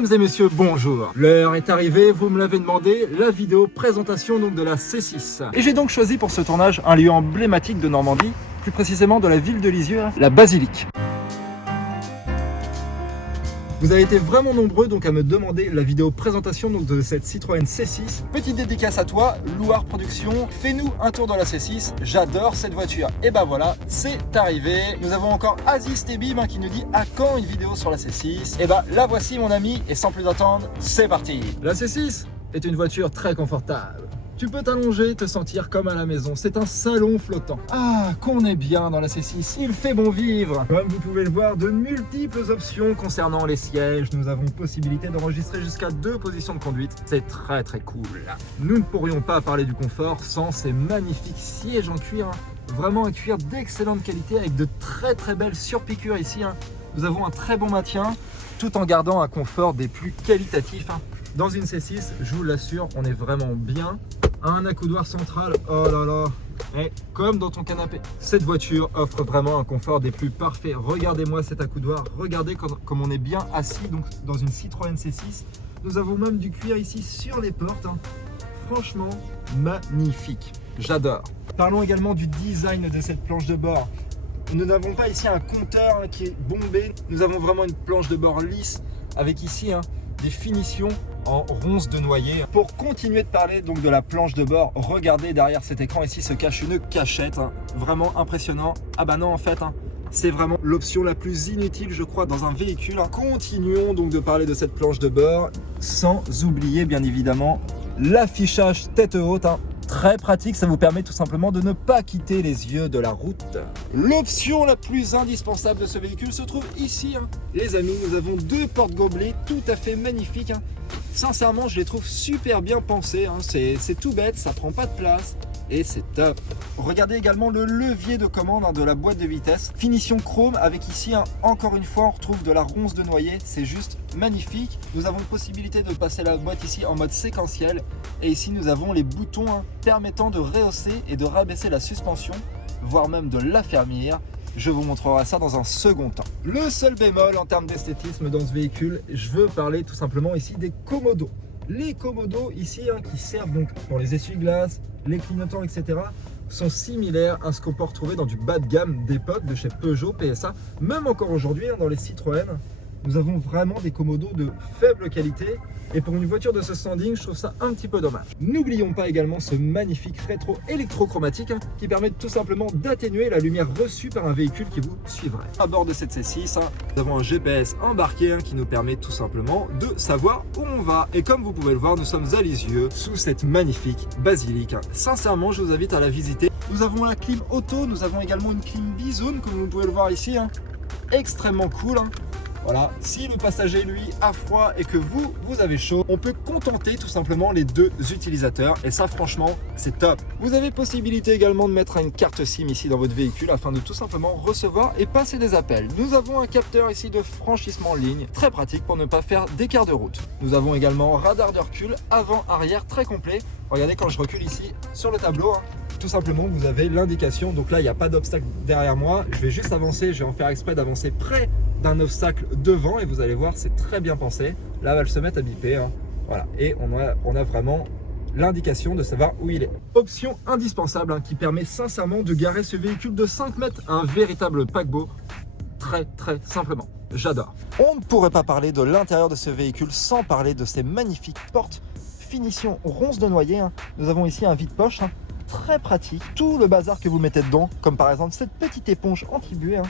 Mesdames et messieurs, bonjour. L'heure est arrivée, vous me l'avez demandé, la vidéo présentation donc de la C6. Et j'ai donc choisi pour ce tournage un lieu emblématique de Normandie, plus précisément de la ville de Lisieux, la basilique. Vous avez été vraiment nombreux donc à me demander la vidéo présentation donc de cette Citroën C6. Petite dédicace à toi, Louard Productions, fais-nous un tour dans la C6, j'adore cette voiture. Et ben voilà, c'est arrivé. Nous avons encore Aziz Tebib qui nous dit à quand une vidéo sur la C6. Et ben la voici mon ami et sans plus attendre, c'est parti. La C6 est une voiture très confortable. Tu peux t'allonger, te sentir comme à la maison. C'est un salon flottant. Ah, qu'on est bien dans la C6. Il fait bon vivre. Comme vous pouvez le voir, de multiples options concernant les sièges. Nous avons possibilité d'enregistrer jusqu'à 2 positions de conduite. C'est très cool. Nous ne pourrions pas parler du confort sans ces magnifiques sièges en cuir. Vraiment un cuir d'excellente qualité avec de très belles surpiqûres ici. Nous avons un très bon maintien tout en gardant un confort des plus qualitatifs. Dans une C6, je vous l'assure, on est vraiment bien. Un accoudoir central, oh là là, et comme dans ton canapé. Cette voiture offre vraiment un confort des plus parfaits. Regardez-moi cet accoudoir, regardez comme on est bien assis donc dans une Citroën C6. Nous avons même du cuir ici sur les portes. Franchement, magnifique, j'adore. Parlons également du design de cette planche de bord. Nous n'avons pas ici un compteur qui est bombé. Nous avons vraiment une planche de bord lisse avec ici des finitions en ronces de noyer. Pour continuer de parler donc de la planche de bord, regardez derrière cet écran ici se cache une cachette, vraiment impressionnant. Ah bah non en fait, c'est vraiment l'option la plus inutile je crois dans un véhicule. Continuons donc de parler de cette planche de bord, sans oublier bien évidemment l'affichage tête haute. Très pratique, ça vous permet tout simplement de ne pas quitter les yeux de la route. L'option la plus indispensable de ce véhicule se trouve ici. Les amis, nous avons 2 porte-gobelets tout à fait magnifiques. Sincèrement, je les trouve super bien pensés. C'est tout bête, ça prend pas de place. Et c'est top. Regardez également le levier de commande de la boîte de vitesse. Finition chrome avec ici, encore une fois, on retrouve de la ronce de noyer. C'est juste magnifique. Nous avons possibilité de passer la boîte ici en mode séquentiel. Et ici, nous avons les boutons permettant de rehausser et de rabaisser la suspension, voire même de l'affermir. Je vous montrerai ça dans un second temps. Le seul bémol en termes d'esthétisme dans ce véhicule, je veux parler tout simplement ici des commodos. Les commodos ici qui servent donc pour les essuie-glaces, les clignotants, etc. sont similaires à ce qu'on peut retrouver dans du bas de gamme d'époque de chez Peugeot, PSA. Même encore aujourd'hui dans les Citroën, nous avons vraiment des commodos de faible qualité. Et pour une voiture de ce standing, je trouve ça un petit peu dommage. N'oublions pas également ce magnifique rétro électrochromatique qui permet tout simplement d'atténuer la lumière reçue par un véhicule qui vous suivrait. À bord de cette C6, nous avons un GPS embarqué qui nous permet tout simplement de savoir où on va. Et comme vous pouvez le voir, nous sommes à Lisieux sous cette magnifique basilique. Sincèrement, je vous invite à la visiter. Nous avons la clim auto, nous avons également une clim bizone comme vous pouvez le voir ici. Extrêmement cool. Voilà, si le passager lui a froid et que vous avez chaud, on peut contenter tout simplement les 2 utilisateurs et ça franchement c'est top. Vous avez possibilité également de mettre une carte SIM ici dans votre véhicule afin de tout simplement recevoir et passer des appels. Nous avons un capteur ici de franchissement en ligne, très pratique pour ne pas faire d'écart de route. Nous avons également un radar de recul avant-arrière très complet. Regardez quand je recule ici sur le tableau, tout simplement vous avez l'indication, donc là il n'y a pas d'obstacle derrière moi, je vais juste avancer, je vais en faire exprès d'avancer près d'un obstacle devant et vous allez voir c'est très bien pensé. Là elle va se mettre à biper, voilà, et on a vraiment l'indication de savoir où il est. Option indispensable qui permet sincèrement de garer ce véhicule de 5 mètres, un véritable paquebot, très simplement. J'adore. On ne pourrait pas parler de l'intérieur de ce véhicule sans parler de ces magnifiques portes finition ronce de noyer. Nous avons ici un vide-poche très pratique. Tout le bazar que vous mettez dedans, comme par exemple cette petite éponge anti-buée,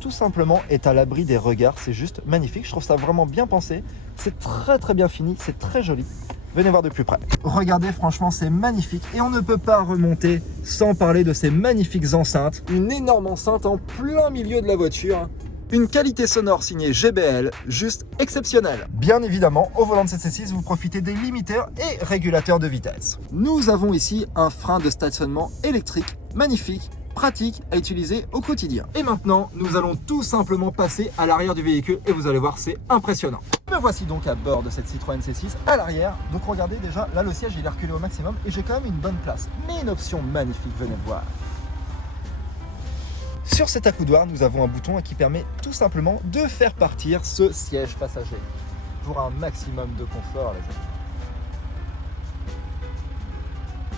tout simplement est à l'abri des regards. C'est juste magnifique. Je trouve ça vraiment bien pensé. C'est très bien fini. C'est très joli. Venez voir de plus près. Regardez, franchement, c'est magnifique. Et on ne peut pas remonter sans parler de ces magnifiques enceintes. Une énorme enceinte en plein milieu de la voiture. Une qualité sonore signée JBL, juste exceptionnelle. Bien évidemment, au volant de cette C6, vous profitez des limiteurs et régulateurs de vitesse. Nous avons ici un frein de stationnement électrique, magnifique, pratique à utiliser au quotidien. Et maintenant, nous allons tout simplement passer à l'arrière du véhicule et vous allez voir, c'est impressionnant. Me voici donc à bord de cette Citroën C6 à l'arrière. Donc regardez déjà, là le siège il est reculé au maximum et j'ai quand même une bonne place. Mais une option magnifique, venez voir. Sur cet accoudoir, nous avons un bouton qui permet tout simplement de faire partir ce siège passager. pour un maximum de confort, les amis.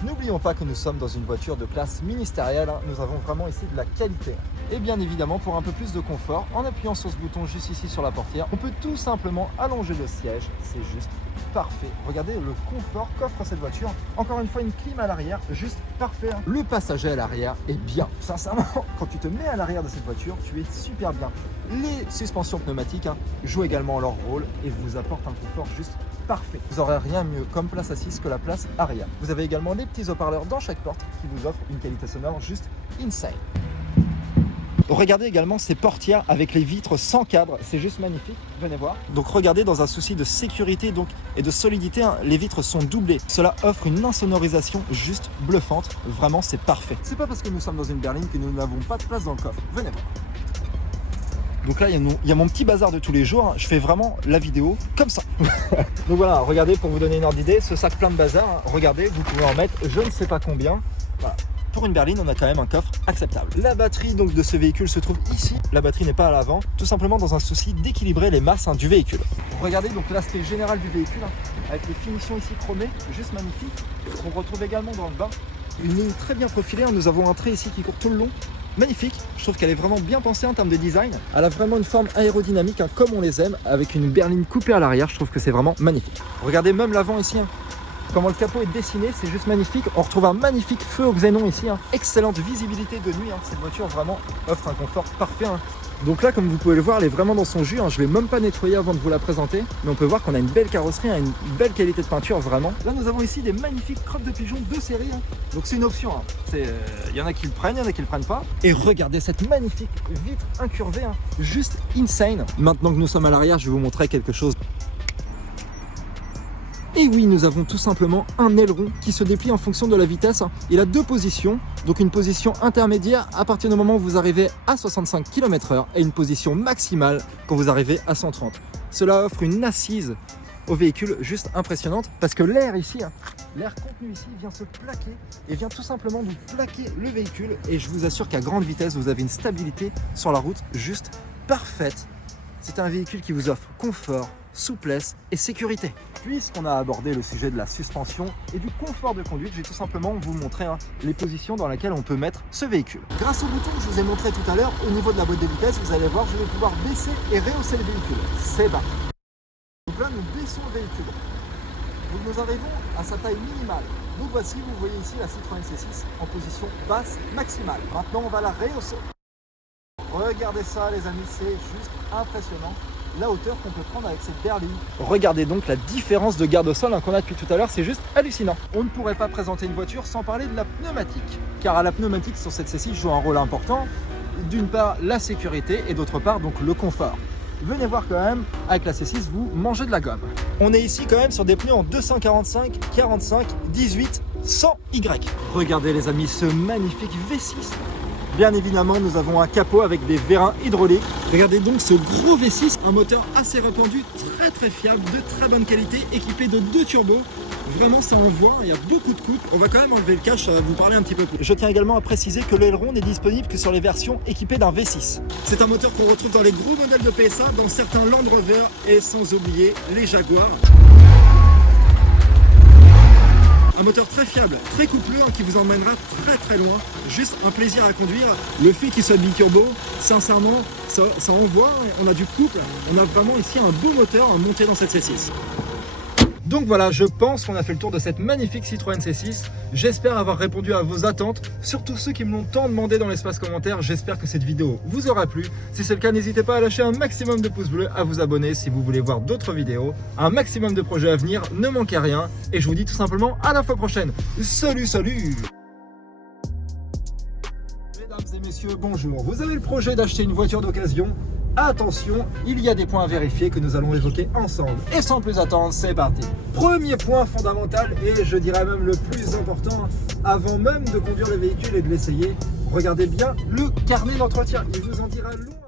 N'oublions pas que nous sommes dans une voiture de classe ministérielle, nous avons vraiment ici de la qualité. Et bien évidemment, pour un peu plus de confort, en appuyant sur ce bouton juste ici sur la portière, on peut tout simplement allonger le siège, c'est juste parfait. Regardez le confort qu'offre cette voiture. Encore une fois, une clim à l'arrière, juste parfait. Le passager à l'arrière est bien. Sincèrement, quand tu te mets à l'arrière de cette voiture, tu es super bien. Les suspensions pneumatiques jouent également leur rôle et vous apportent un confort juste parfait. Vous n'aurez rien mieux comme place assise que la place arrière. Vous avez également des petits haut-parleurs dans chaque porte qui vous offrent une qualité sonore juste insane. Regardez également ces portières avec les vitres sans cadre, c'est juste magnifique, venez voir. Donc regardez, dans un souci de sécurité et de solidité, les vitres sont doublées. Cela offre une insonorisation juste bluffante, vraiment c'est parfait. C'est pas parce que nous sommes dans une berline que nous n'avons pas de place dans le coffre, venez voir. Donc là, il y a mon petit bazar de tous les jours, je fais vraiment la vidéo comme ça. Donc voilà, regardez, pour vous donner une ordre d'idée, ce sac plein de bazar, regardez, vous pouvez en mettre je ne sais pas combien. Voilà. Pour une berline, on a quand même un coffre acceptable. La batterie donc de ce véhicule se trouve ici. La batterie n'est pas à l'avant, tout simplement dans un souci d'équilibrer les masses du véhicule. Regardez donc l'aspect général du véhicule, avec les finitions ici chromées, juste magnifique. On retrouve également dans le bas une ligne très bien profilée. Nous avons un trait ici qui court tout le long. Magnifique, je trouve qu'elle est vraiment bien pensée en termes de design. Elle a vraiment une forme aérodynamique, comme on les aime, avec une berline coupée à l'arrière. Je trouve que c'est vraiment magnifique. Regardez même l'avant ici. Comment le capot est dessiné, c'est juste magnifique. On retrouve un magnifique feu au xénon ici. Excellente visibilité de nuit. Cette voiture vraiment offre un confort parfait. Donc là, comme vous pouvez le voir, elle est vraiment dans son jus. Je ne l'ai même pas nettoyée avant de vous la présenter. Mais on peut voir qu'on a une belle carrosserie, une belle qualité de peinture, vraiment. Là, nous avons ici des magnifiques crottes de pigeon de série. Donc c'est une option. Il y en a qui le prennent, il y en a qui le prennent pas. Et regardez cette magnifique vitre incurvée. Juste insane. Maintenant que nous sommes à l'arrière, je vais vous montrer quelque chose. Et oui, nous avons tout simplement un aileron qui se déplie en fonction de la vitesse. Il a deux positions, donc une position intermédiaire à partir du moment où vous arrivez à 65 km/h et une position maximale quand vous arrivez à 130. Cela offre une assise au véhicule juste impressionnante parce que l'air ici, l'air contenu ici vient se plaquer et vient tout simplement nous plaquer le véhicule. Et je vous assure qu'à grande vitesse, vous avez une stabilité sur la route juste parfaite. C'est un véhicule qui vous offre confort, souplesse et sécurité. Puisqu'on a abordé le sujet de la suspension et du confort de conduite, je vais tout simplement vous montrer les positions dans lesquelles on peut mettre ce véhicule. Grâce au bouton que je vous ai montré tout à l'heure, au niveau de la boîte de vitesse, vous allez voir, je vais pouvoir baisser et rehausser le véhicule. C'est bas. Donc là, nous baissons le véhicule. Donc nous arrivons à sa taille minimale. Donc voici, vous voyez ici la Citroën C6 en position basse maximale. Maintenant, on va la rehausser. Regardez ça, les amis, c'est juste impressionnant. La hauteur qu'on peut prendre avec cette berline. Regardez donc la différence de garde au sol qu'on a depuis tout à l'heure, c'est juste hallucinant. On ne pourrait pas présenter une voiture sans parler de la pneumatique, car la pneumatique sur cette C6 joue un rôle important. D'une part la sécurité et d'autre part donc le confort. Venez voir quand même, avec la C6 vous mangez de la gomme. On est ici quand même sur des pneus en 245, 45, 18, 100Y. Regardez les amis ce magnifique V6. Bien évidemment, nous avons un capot avec des vérins hydrauliques. Regardez donc ce gros V6, un moteur assez répandu, très fiable, de très bonne qualité, équipé de 2 turbos. Vraiment, ça envoie, il y a beaucoup de coups. On va quand même enlever le cache, ça va vous parler un petit peu plus. Je tiens également à préciser que l'aileron n'est disponible que sur les versions équipées d'un V6. C'est un moteur qu'on retrouve dans les gros modèles de PSA, dans certains Land Rover et sans oublier les Jaguar. Un moteur très fiable, très coupleux, qui vous emmènera très loin. Juste un plaisir à conduire. Le fait qu'il soit biturbo, sincèrement, ça envoie. On a du couple. On a vraiment ici un beau moteur monté dans cette C6. Donc voilà, je pense qu'on a fait le tour de cette magnifique Citroën C6. J'espère avoir répondu à vos attentes, surtout ceux qui me l'ont tant demandé dans l'espace commentaire. J'espère que cette vidéo vous aura plu. Si c'est le cas, n'hésitez pas à lâcher un maximum de pouces bleus, à vous abonner si vous voulez voir d'autres vidéos. Un maximum de projets à venir, ne manquez rien. Et je vous dis tout simplement à la fois prochaine. Salut, salut! Mesdames et messieurs, bonjour. Vous avez le projet d'acheter une voiture d'occasion? Attention, il y a des points à vérifier que nous allons évoquer ensemble. Et sans plus attendre, c'est parti. Premier point fondamental, et je dirais même le plus important, avant même de conduire le véhicule et de l'essayer, regardez bien le carnet d'entretien. Il vous en dira long.